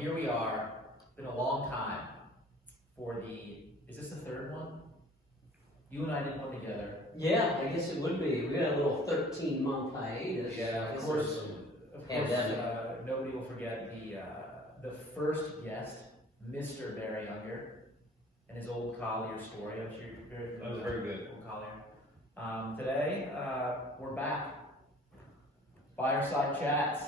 here we are. It's been a long time for is this the third one? You and I did one together. Yeah, I guess it would be. We had a little 13-month hiatus. Yeah, of course. Nobody will forget the first guest, Mr. Barry Younger, and his old Collier story. I'm sure you're very familiar. That was very good. Old Collier. Today, we're back. Fireside Chats.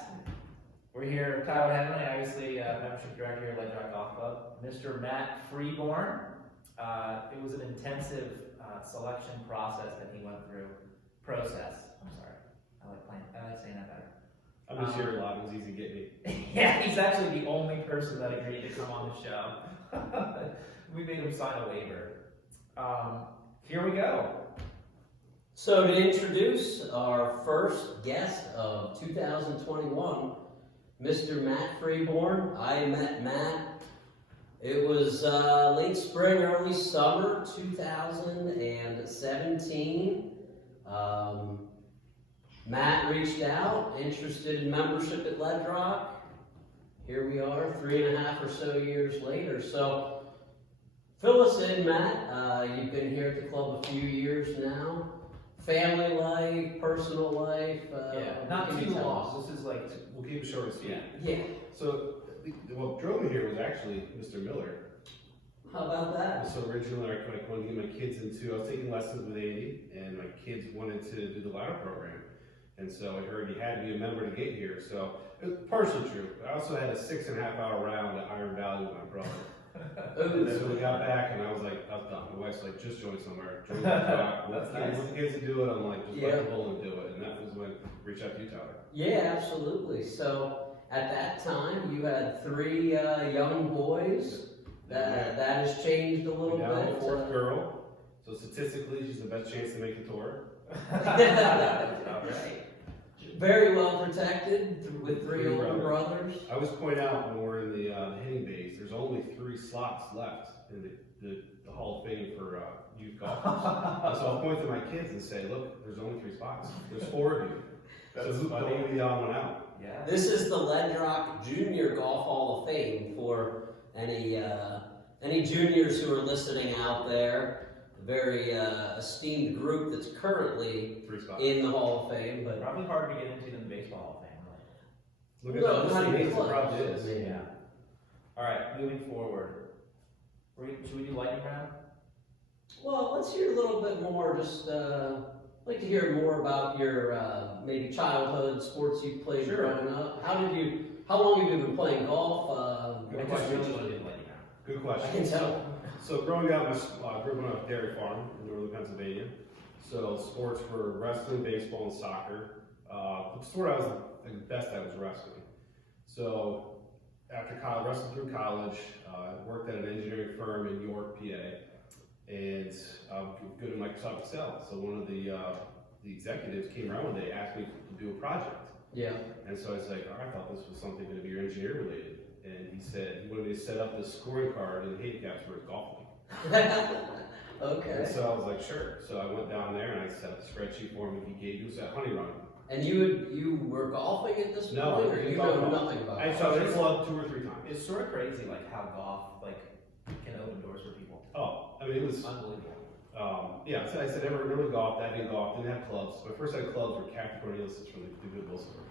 We're here, Tyler Henley, obviously membership director here at Ledger Golf Club. Mr. Matt Freeborn. It was an intensive selection process that he went through. I'm sorry. I like saying that better. I'm just here a lot. It was easy to get me. Yeah, he's actually the only person that agreed to come on the show. We made him sign a waiver. Here we go. So to introduce our first guest of 2021, Mr. Matt Freeborn. I met Matt. It was late spring, early summer 2017. Matt reached out, interested in membership at Ledrock. Here we are, 3.5 or so years later. So fill us in, Matt. You've been here at the club a few years now. Family life, personal life. Not too long. This is like, We'll keep it short and sweet. Yeah. So, what drove me here was actually Mr. Miller. How about that? So originally, I wanted to get my kids into, I was taking lessons with Andy, and my kids wanted to do the ladder program. And so I heard you had to be a member to get here. So it was partially true. I also had a 6.5 hour round at Iron Valley with my brother. And then we got back, and I was done. My wife's like, just join somewhere. Join the truck. Let the kids do it. I'm like, just let the bowling do it. And that was when I reached out to you, Tyler. Yeah, absolutely. So at that time, you had 3 young boys. That has changed a little Now bit. the 4th girl. So statistically, she's the best chance to make the tour. all right. Very well protected with 3 older brothers. I always point out when we're in the hitting bays, there's only 3 slots left in the Hall of Fame for youth golfers. So I'll point to my kids and say, look, there's only 3 spots. There's 4 of you. So who's going to be the odd one out? Yeah. This is the Ledrock Junior Golf Hall of Fame for any juniors who are listening out there. A very esteemed group that's currently 3 spots. in the Hall of Fame, but Probably harder to get into than the Baseball Hall of Fame. Look at no, that. not even This close. probably is. Yeah. All right, moving forward. Should we do lightning round? well, let's hear a little bit more. Just like to hear more about your maybe childhood sports you played growing up. How long have you been playing golf? I just really want to do lightning round. Good question. I can tell. So growing up, I grew up on a dairy farm in northern Pennsylvania. So sports were wrestling, baseball, and soccer. The sport I was the best at was wrestling. So after college, wrestled through college, worked at an engineering firm in York, PA, and good at Microsoft Excel. So one of the executives came around one day, asked me to do a project. Yeah. And so I was like, I thought this was something going to be engineer related. And he said he wanted me to set up the scoring card and handicaps for his golf league. Okay. And so I was like, sure. So I went down there and I set up the spreadsheet for him. He gave you at Honey Run. And you were golfing at this No, point, or you know nothing about I it? saw this club 2 or 3 times. It's sort of crazy, like how golf can open doors for people. Oh, I mean, it was Unbelievable. yeah. So I said never really golfed. I didn't golf. Didn't have clubs. My first set of clubs were Captain Cornelius's from the Goodwill store.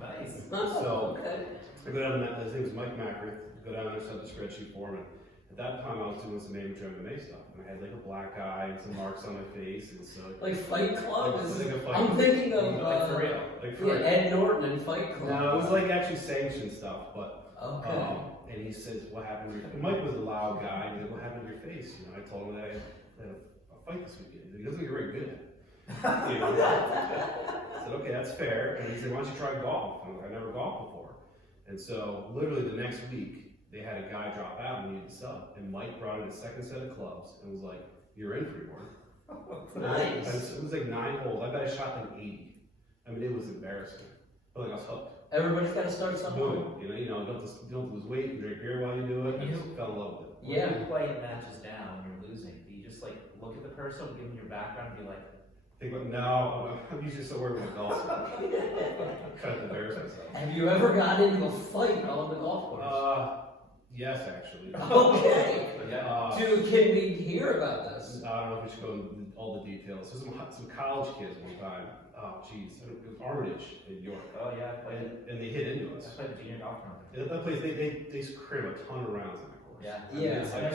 Nice. Oh, So- okay. I go down to his name was Mike Mackert. Go down there, set up the spreadsheet for him. And at that time, I was doing some amateur MMA stuff. And I had like a black eye and some marks on my face, and so Like Fight Club? Like, Is- like a Fight I'm Club. thinking of Like for real. like for yeah, Ed Norton and Fight Club. No, it was like actually sanctioned stuff, but Okay. and he says, "What happened to your?" And Mike was a loud guy. He's like, "What happened to your face?" You know, I told him that I had a fight this weekend. He doesn't get very good. You know? I said, "Okay, that's fair." And he said, "Why don't you try golf?" I'm like, "I never golfed before." And so, literally the next week, they had a guy drop out and needed a sub, and Mike brought in a second set of clubs and was like, "You're in, Freeborn." Nice. And it was like 9 holes. I bet I shot like 80. I mean, it was embarrassing. But like I was hooked. Everybody's got to start somewhere. Boom. You don't have to lose weight and drink beer while you do it. I just fell in love with it. Yeah. When you play matches down when you're losing, do you just like look at the person, give them your background, and be like, Think about no, I'm usually so worried with golf. Kind of embarrass myself. Have you ever gotten into a fight on the golf course? Yes, actually. Okay. Yeah. Can we hear about this? I don't know if we should go into all the details. There's some college kids one time. Oh, geez, it was Armitage in York, Oh, yeah, I played, and they hit into I us. played the junior golf tournament. That place, they cram a ton of rounds in that course. Yeah. I mean, Yeah. it's And like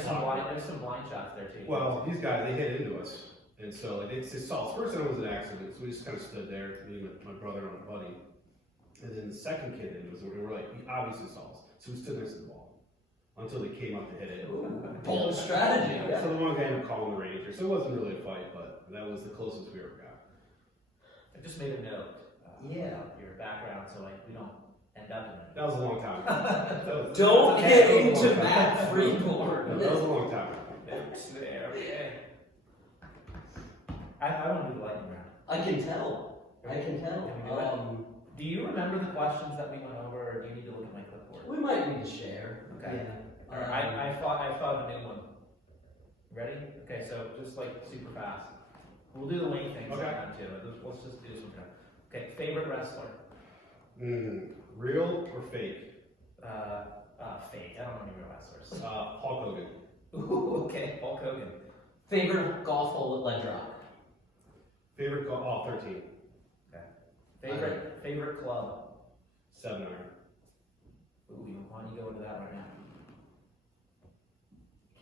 there's some blind shots there too. well, these guys, they hit into us. And so, like, they saw us. First time it was an accident, so we just kind of stood there, me and my brother and my buddy. And then the second kid hit us, and we were like, he obviously saw us. So we stood next to the ball until they came up to hit it. Bold strategy. So the one guy ended up calling the ranger. So it wasn't really a fight, but that was the closest we ever got. I just made a note. Yeah. About your background, so like we don't end up in it. That was a long time ago. That was- Don't Okay. get into Matt Freeborn. That was a long time ago. Okay. I want to do the lightning round. I can tell. I can tell. Can we do it? Do you remember the questions that we went over, or do you need to look at my clipboard? We might need to share. Okay. Yeah. All right, I thought of a new one. Ready? Okay, so just like super fast. We'll do the wing thing Okay. sometime too. Let's just do this one. Okay, favorite wrestler? Real or fake? Fake. I don't know any real wrestlers. Hulk Hogan. Ooh, okay, Hulk Hogan. Favorite golf hole at Ledrock? Favorite golf? 13. Favorite club? 7 iron. Ooh, why don't you go into that right now?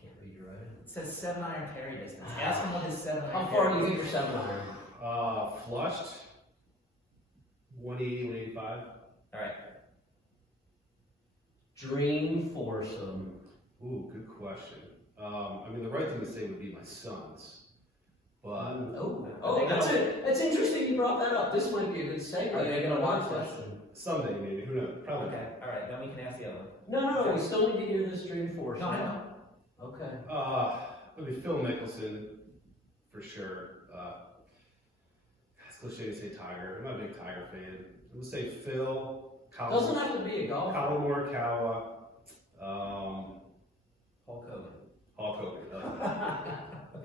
Can't read your writing. It says 7 iron carry distance. Ask him what his 7 iron How far carry do you think your 7 iron? Flushed. 180, 185. All right. Dream foursome. Ooh, good question. I mean, the right thing to say would be my sons. But That's it. That's interesting you brought that up. This might be a good segue. Are they gonna watch this? question? someday maybe, who knows? Probably. Okay, all right, then we can ask the other one. No, we still need to hear this dream foursome. No, I know. Okay. Maybe Phil Mickelson, for sure. It's cliche to say Tiger. I'm not a big Tiger fan. I would say Phil, Doesn't have to be a golfer. Colin Morikawa, Hulk Hogan. Hulk Hogan.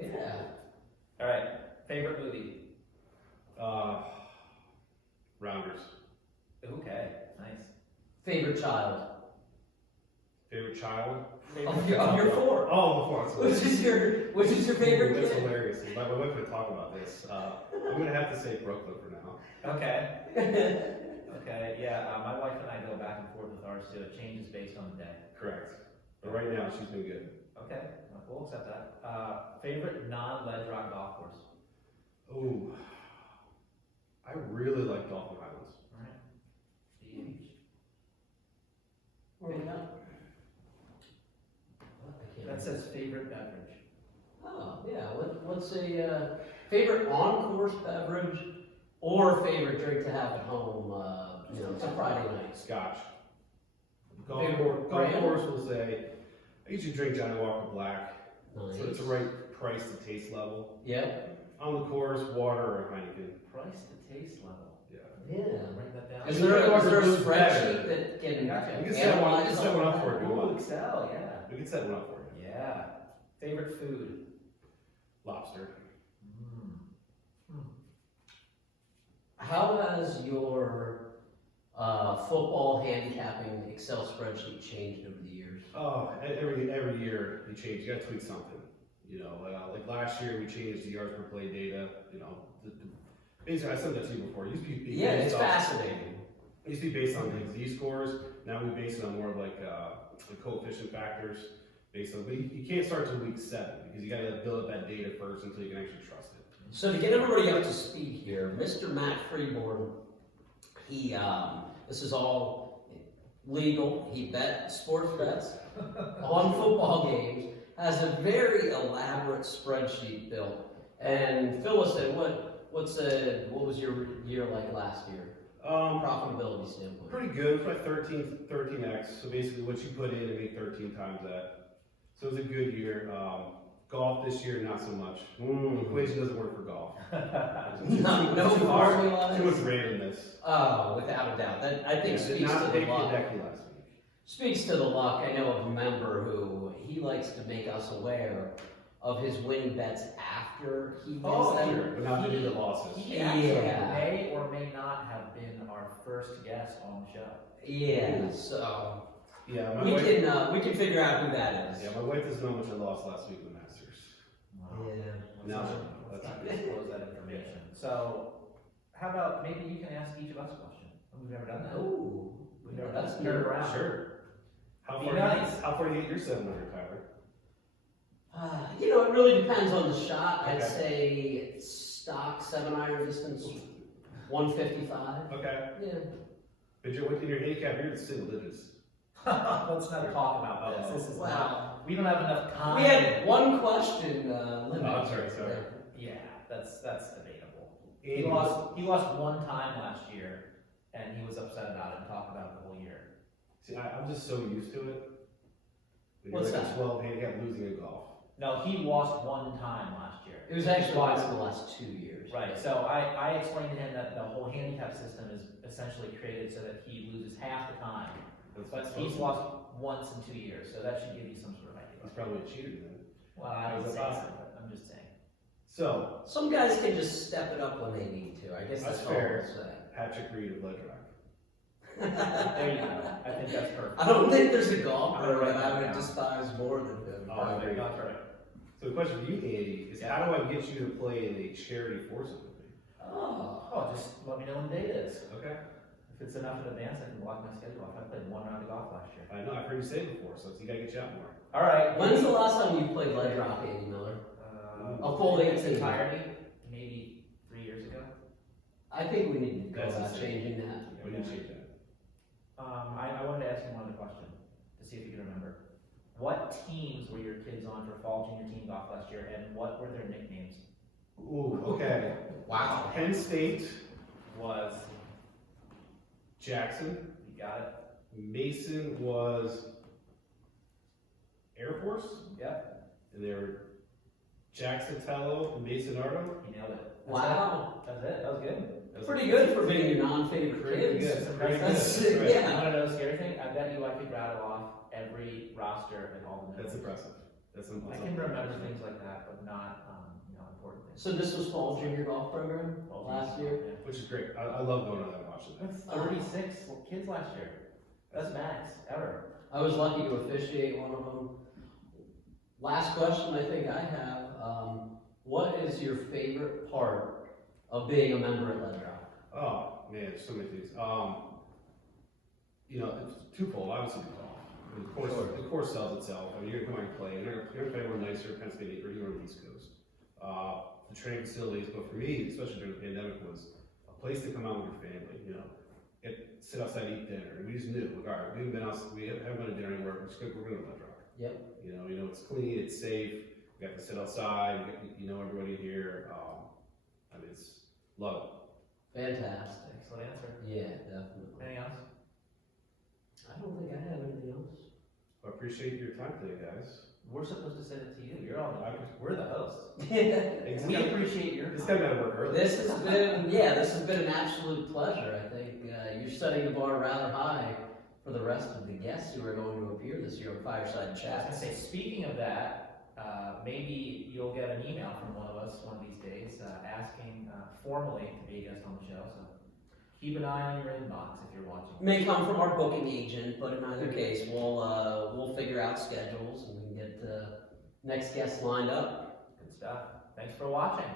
Yeah. All right, favorite movie? Rounders. Okay, nice. Favorite child. Favorite child? Of your four. Oh, the four. Which is your favorite That's kid? hilarious. My wife would talk about this. I'm gonna have to say Brooklyn for now. Okay. Okay, yeah, my wife and I go back and forth with ours too. It changes based on the day. Correct. But right now she's been good. Okay, we'll accept that. Favorite non-ledge rock golf course? Ooh. I really like Dolphin Highlands. All right. Huge. Where we at? That says favorite beverage. Oh, yeah. What's a favorite on-course beverage or favorite drink to have at home? It's a Friday night. Scotch. Favorite Golf brand? course will say, I usually drink Johnny Walker Black. Nice. So it's the right price to taste level. Yep. On the course, water or Heineken. Price to taste level. Yeah. Yeah. Write that down. Is there a Blues spreadsheet that can Gotcha. We can set one, analyze set one all up for that? it if you Ooh, want. Excel, yeah. We can set one up for you. Yeah. Favorite food? Lobster. How has your football handicapping Excel spreadsheet changed over the years? Oh, every year they change. You got to tweak something. Like last year we changed the yards per play data. Basically, I said that to you before. It used to be Yeah, it's based off- fascinating. It used to be based on like Z scores. Now we base it on more of like the coefficient factors. Based on, but you can't start till week 7 because you got to build up that data first until you can actually trust it. So to get everybody up to speed here, Mr. Matt Freeborn, this is all legal. He bet sports bets on football games. Has a very elaborate spreadsheet built. And fill us in. What was your year like last year? Profitability standpoint. Pretty good. It's like 13x. So basically, what you put in and make 13 times that. So it was a good year. Golf this year, not so much. Equation doesn't work for golf. No formula. Too much randomness. Oh, without a doubt. That I think Did speaks not to the take luck. Hideki last week. Speaks to the luck. I know of a member who he likes to make us aware of his winning bets after he wins them. Sure, but not any of the losses. He actually Yeah. may or may not have been our first guest on the show. Yeah, so Yeah, my We wife. we can figure out who that is. Yeah, my wife doesn't know how much I lost last week in the Masters. Yeah. Let's not disclose that information. So, how about maybe you can ask each of us a question? We've never done that. Oh, We've never that's done it. Turn it around. Sure. How Be far? nice. How far do you get your 700, Tyler? You know, it really depends on the shot. I'd Okay. say stock 7-iron distance, 155. Okay. Yeah. But in your handicap, you're in single digits. Let's not talk about this. This is not. Wow. We don't have enough time. We had one question limit. Oh, sorry. Yeah, that's debatable. And He lost one time last year, and he was upset about it and talked about it the whole year. See, I'm just so used to it. When What's you're like that? a 12 handicap losing a golf. No, he lost one time last year. It was actually once in the last 2 years. Right, so I explained to him that the whole handicap system is essentially created so that he loses half the time. But he's lost once in 2 years, so that should give you some sort of idea. He's probably a cheater then. Well, I would How's say that so, possible? but I'm just saying. So, Some guys can just step it up when they need to. I guess that's That's all fair. I'll say. Patrick Reed of Ledge Rock. There you go, I think that's perfect. I don't think there's a I'm golfer gonna write that that I would down. despise more than him. Oh, there you go. That's right. So the question for you, Andy, is how do I get you to play in a charity foursome with me? Oh. Just let me know when the date is. Okay. If it's enough in advance, I can block my schedule off. I played one round of golf last year. I know, I've heard you say it before, so you gotta get you out more. All right. When's the last time you played ledge rock, Andy Miller? A full its 18. entirety, maybe 3 years ago. I think we need to go That's about insane. changing that. We can change that. I wanted to ask you one other question to see if you can remember. What teams were your kids on for fall junior team golf last year, and what were their nicknames? Ooh, okay. Wow. Penn State, Was Jackson, you got it? Mason was Air Force, Yep, and they were Jackson Tello, Mason Ardo. you nailed it. Wow. That's it. That was good. Pretty good for being your non-favorite Pretty kids. good. That's Pretty impressive. good. That's right. You Yeah. want to know the scary thing? I bet you I could rattle off every roster and all the That's names. impressive. That's I impressive. can remember things like that, but not important things. So this was fall junior golf program last year? Yeah. Which is great. I love going on that and watching that. 36 kids last year. That's max ever. I was lucky to officiate one of them. Last question I think I have, what is your favorite part of being a member at Ledge Rock? Oh man, there's so many things. You know, it's twofold. Obviously, the golf. The course sells itself. I mean, you're gonna come out and play. You're gonna play anywhere nicer, Pennsylvania, or even on the East Coast. The training facilities, but for me, especially during the pandemic, was a place to come out with your family. You know, sit outside, eat dinner. And we just knew, like, all right, we haven't been to dinner anywhere. We're gonna Ledge Rock. Yep. You know, it's clean, it's safe. We got to sit outside. You know everybody here. I mean, it's love it. Fantastic. Excellent answer. Yeah, definitely. Anything else? I don't think I have anything else. I appreciate your time today, guys. We're supposed to send it to you. You're on the We're the hosts. This We appreciate your guy got to work early. This has been an absolute pleasure. I think you're setting the bar rather high for the rest of the guests who are going to appear this year on Fireside I was Chats. gonna say, speaking of that, maybe you'll get an email from one of us one of these days asking formally to be a guest on the show. So keep an eye on your inbox if you're watching. May come from our booking agent, but in either case, we'll figure out schedules and we can get next guest lined up. Good stuff. Thanks for watching.